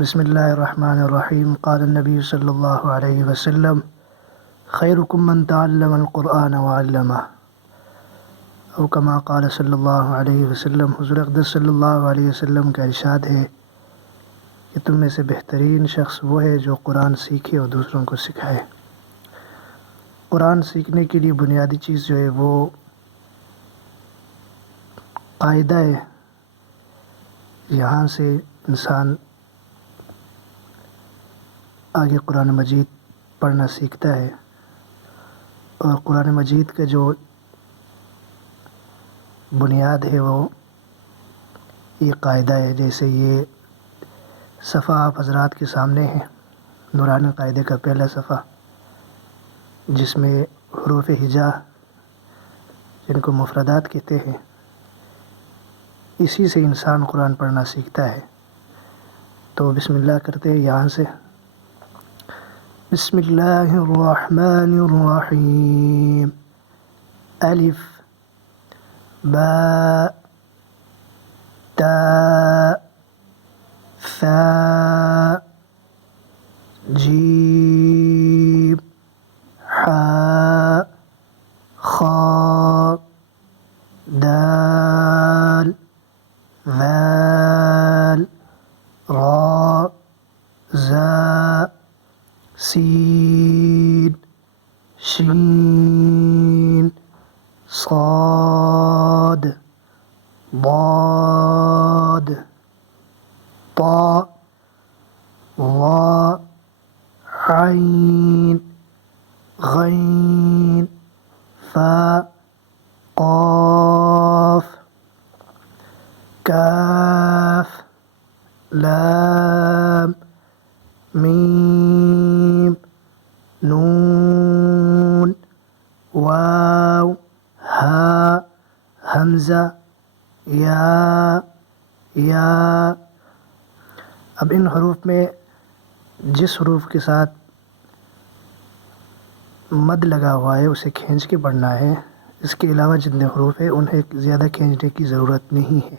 بسم اللہ الرحمن الرحیم۔ قال النبی صلی اللہ علیہ وسلم خیرکم من تعلم القرآن وعلمہ، او کما قال صلی اللہ علیہ وسلم۔ حضور اقدس صلی اللہ علیہ وسلم کا ارشاد ہے کہ تم میں سے بہترین شخص وہ ہے جو قرآن سیکھے اور دوسروں کو سکھائے۔ قرآن سیکھنے کے لیے بنیادی چیز جو ہے وہ قاعدہ ہے۔ یہاں سے انسان آگے قرآن مجید پڑھنا سیکھتا ہے، اور قرآن مجید کا جو بنیاد ہے وہ یہ قاعدہ ہے۔ جیسے یہ صفحہ آپ حضرات کے سامنے ہے، نورانی قاعدے کا پہلا صفحہ، جس میں حروف ہجا جن کو مفردات کہتے ہیں، اسی سے انسان قرآن پڑھنا سیکھتا ہے۔ تو بسم اللہ کرتے ہیں یہاں سے۔ بسم اللہ الرحمن الرحیم۔ الف با تا ثا جیم حا خا دال ذال را زا سین شین صاد ضاد طا ظا عین غین فا قاف کاف لام میم نون واو ہا حمزہ یا۔ اب ان حروف میں جس حروف کے ساتھ مد لگا ہوا ہے اسے کھینچ کے پڑھنا ہے۔ اس کے علاوہ جتنے حروف ہیں انہیں زیادہ کھینچنے کی ضرورت نہیں ہے۔